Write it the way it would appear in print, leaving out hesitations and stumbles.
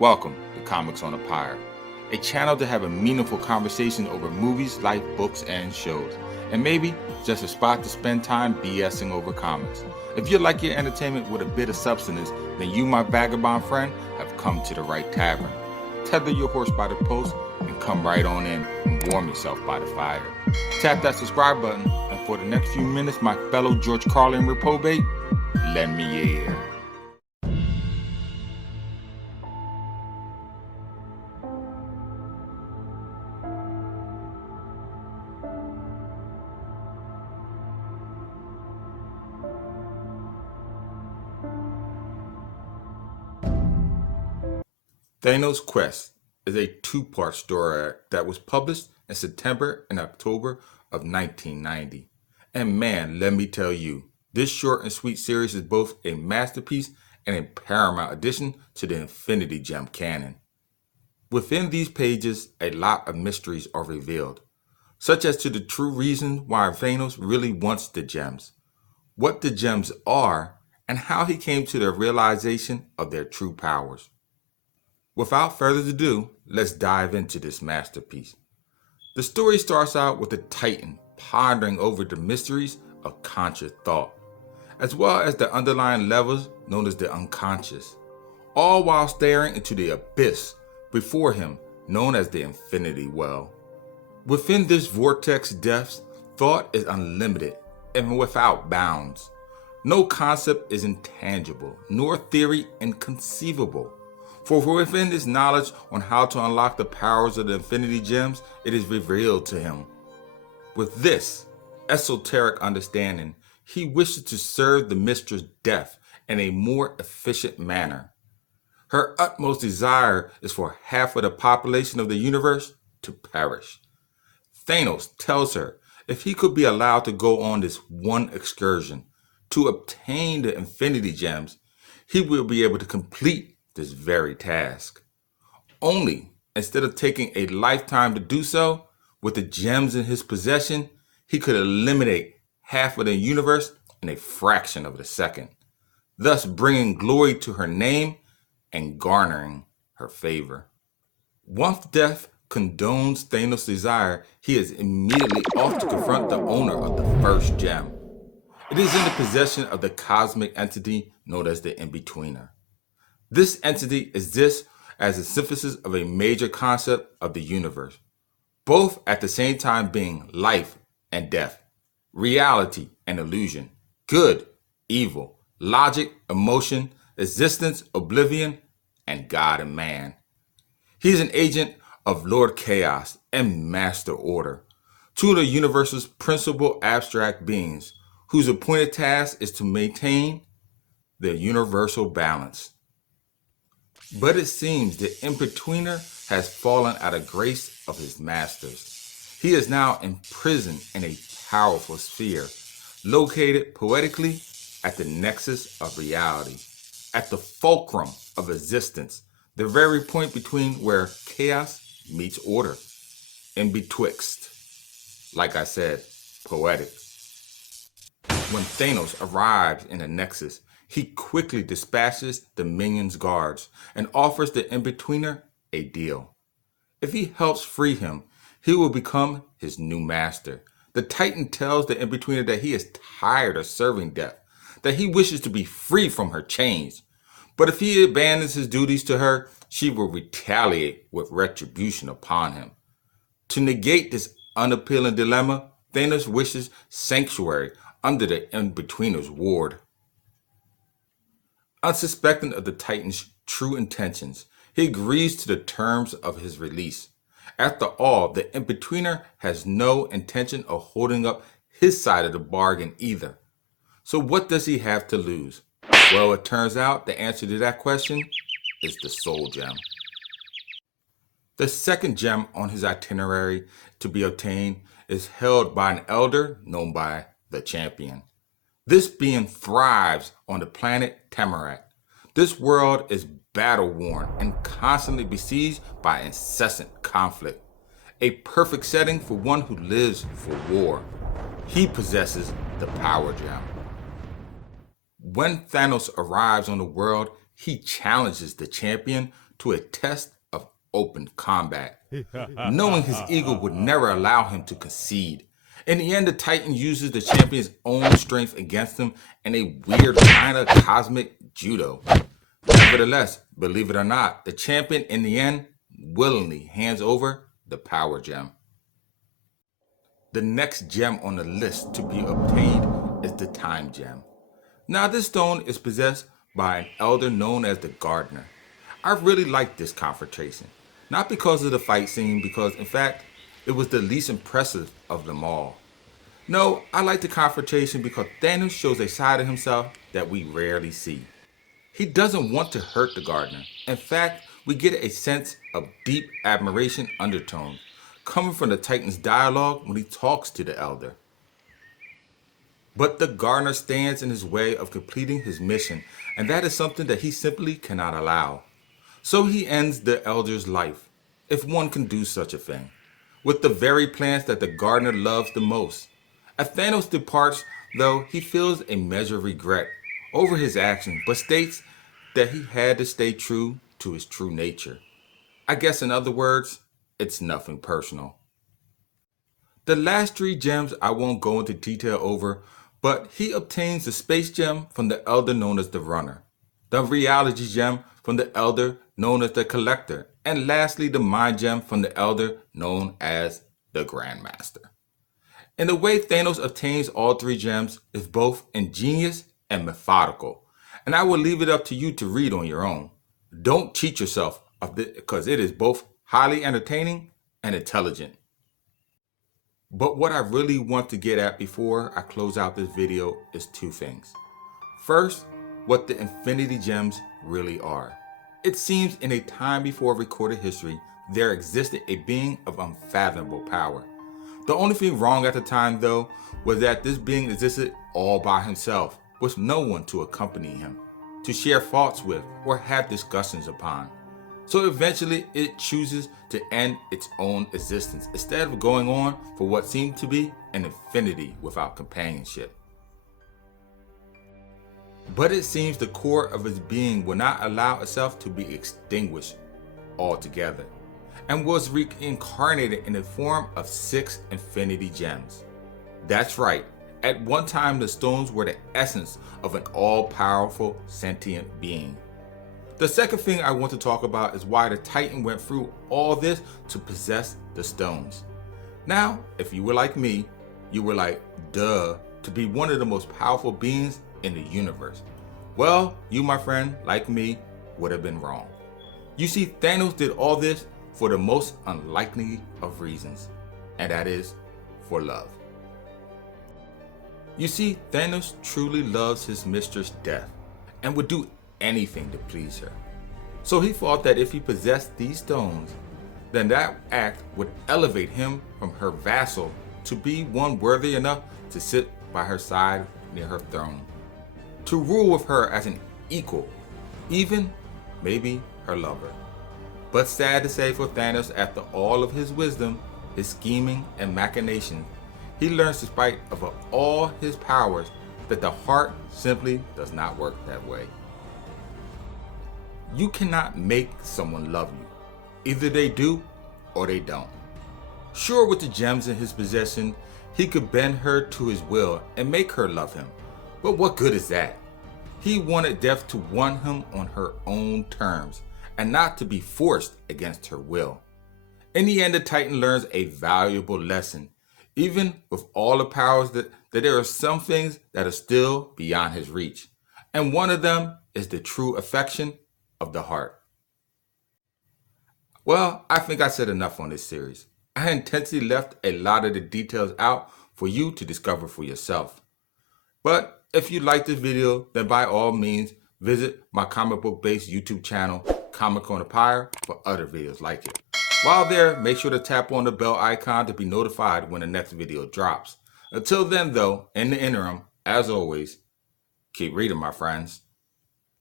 Welcome to Comics on a Pyre, a channel to have a meaningful conversation over movies, life, books, and shows, and maybe just a spot to spend time BSing over comics. If you like your entertainment with a bit of substance, then you, my vagabond friend, have come to the right tavern. Tether your horse by the post and come right on in and warm yourself by the fire. Tap that subscribe button, and for the next few minutes, my fellow George Carlin reprobate, lend me your ear. Thanos Quest is a two-part story arc that was published in September and October of 1990. And man, let me tell you, this short and sweet series is both a masterpiece and a paramount addition to the Infinity Gem canon. Within these pages, a lot of mysteries are revealed, such as to the true reason why Thanos really wants the gems, what the gems are, and how he came to the realization of their true powers. Without further ado, let's dive into this masterpiece. The story starts out with the Titan pondering over the mysteries of conscious thought, as well as the underlying levels known as the unconscious, all while staring into the abyss before him known as the Infinity Well. Within this vortex depths, thought is unlimited and without bounds. No concept is intangible, nor theory inconceivable. For within this knowledge on how to unlock the powers of the Infinity Gems, it is revealed to him. With this esoteric understanding, he wishes to serve the Mistress Death in a more efficient manner. Her utmost desire is for half of the population of the universe to perish. Thanos tells her if he could be allowed to go on this one excursion to obtain the Infinity Gems, he will be able to complete this very task. Only, instead of taking a lifetime to do so, with the gems in his possession, he could eliminate half of the universe in a fraction of a second, thus bringing glory to her name and garnering her favor. Once Death condones Thanos' desire, he is immediately off to confront the owner of the first gem. It is in the possession of the cosmic entity known as the In-Betweener. This entity exists as a synthesis of a major concept of the universe, both at the same time being life and death, reality and illusion, good, evil, logic, emotion, existence, oblivion, and God and man. He is an agent of Lord Chaos and Master Order, two of the universe's principal abstract beings, whose appointed task is to maintain the universal balance. But it seems the In-Betweener has fallen out of grace of his masters. He is now imprisoned in a powerful sphere, located poetically at the nexus of reality, at the fulcrum of existence, the very point between where chaos meets order, in betwixt. Like I said, poetic. When Thanos arrives in the nexus, he quickly dispatches the minion's guards and offers the In-Betweener a deal. If he helps free him, he will become his new master. The Titan tells the In-Betweener that he is tired of serving Death, that he wishes to be free from her chains. But if he abandons his duties to her, she will retaliate with retribution upon him. To negate this unappealing dilemma, Thanos wishes sanctuary under the In-Betweener's ward. Unsuspecting of the Titan's true intentions, he agrees to the terms of his release. After all, the In-Betweener has no intention of holding up his side of the bargain either. So what does he have to lose? Well, it turns out the answer to that question is the Soul Gem. The second gem on his itinerary to be obtained is held by an elder known by the Champion. This being thrives on the planet Tamarak. This world is battle-worn and constantly besieged by incessant conflict. A perfect setting for one who lives for war. He possesses the Power Gem. When Thanos arrives on the world, he challenges the Champion to a test of open combat, knowing his ego would never allow him to concede. In the end, the Titan uses the champion's own strength against him in a weird kind of cosmic judo. Nevertheless, believe it or not, the champion in the end willingly hands over the power gem. The next gem on the list to be obtained is the time gem. Now, this stone is possessed by an elder known as the Gardener. I really liked this confrontation, not because of the fight scene, because in fact, it was the least impressive of them all. No, I like the confrontation because Thanos shows a side of himself that we rarely see. He doesn't want to hurt the Gardener. In fact, we get a sense of deep admiration undertone coming from the Titan's dialogue when he talks to the Elder. But the Gardener stands in his way of completing his mission, and that is something that he simply cannot allow. So he ends the Elder's life, if one can do such a thing, with the very plants that the Gardener loves the most. As Thanos departs, though, he feels a measure of regret over his actions, but states that he had to stay true to his true nature. I guess in other words, it's nothing personal. The last three gems I won't go into detail over, but he obtains the space gem from the Elder known as the Runner, the reality gem from the Elder known as the Collector, and lastly the mind gem from the Elder known as the Grandmaster. And the way Thanos obtains all three gems is both ingenious and methodical, and I will leave it up to you to read on your own. Don't cheat yourself because it is both highly entertaining and intelligent. But what I really want to get at before I close out this video is two things. First, what the Infinity Gems really are. It seems in a time before recorded history, there existed a being of unfathomable power. The only thing wrong at the time, though, was that this being existed all by himself, with no one to accompany him, to share thoughts with, or have discussions upon. So eventually it chooses to end its own existence, instead of going on for what seemed to be an infinity without companionship. But it seems the core of its being will not allow itself to be extinguished altogether, and was reincarnated in the form of 6 Infinity Gems. That's right, at one time the stones were the essence of an all-powerful sentient being. The second thing I want to talk about is why the Titan went through all this to possess the stones. Now, if you were like me, you were like, duh, to be one of the most powerful beings in the universe. Well, you, my friend, like me, would have been wrong. You see, Thanos did all this for the most unlikely of reasons, and that is for love. You see, Thanos truly loves his mistress Death and would do anything to please her. So he thought that if he possessed these stones, then that act would elevate him from her vassal to be one worthy enough to sit by her side near her throne, to rule with her as an equal, even maybe her lover. But sad to say for Thanos, after all of his wisdom, his scheming and machination, he learns despite of all his powers that the heart simply does not work that way. You cannot make someone love you. Either they do or they don't. Sure, with the gems in his possession, he could bend her to his will and make her love him. But what good is that? He wanted Death to want him on her own terms and not to be forced against her will. In the end, the Titan learns a valuable lesson. Even with all the powers, that there are some things that are still beyond his reach. And one of them is the true affection of the heart. Well, I think I said enough on this series. I intentionally left a lot of the details out for you to discover for yourself. But if you like this video, then by all means, visit my comic book based YouTube channel, Comic on the Pyre, for other videos like it. While there, make sure to tap on the bell icon to be notified when the next video drops. Until then though, in the interim, as always, keep reading, my friends.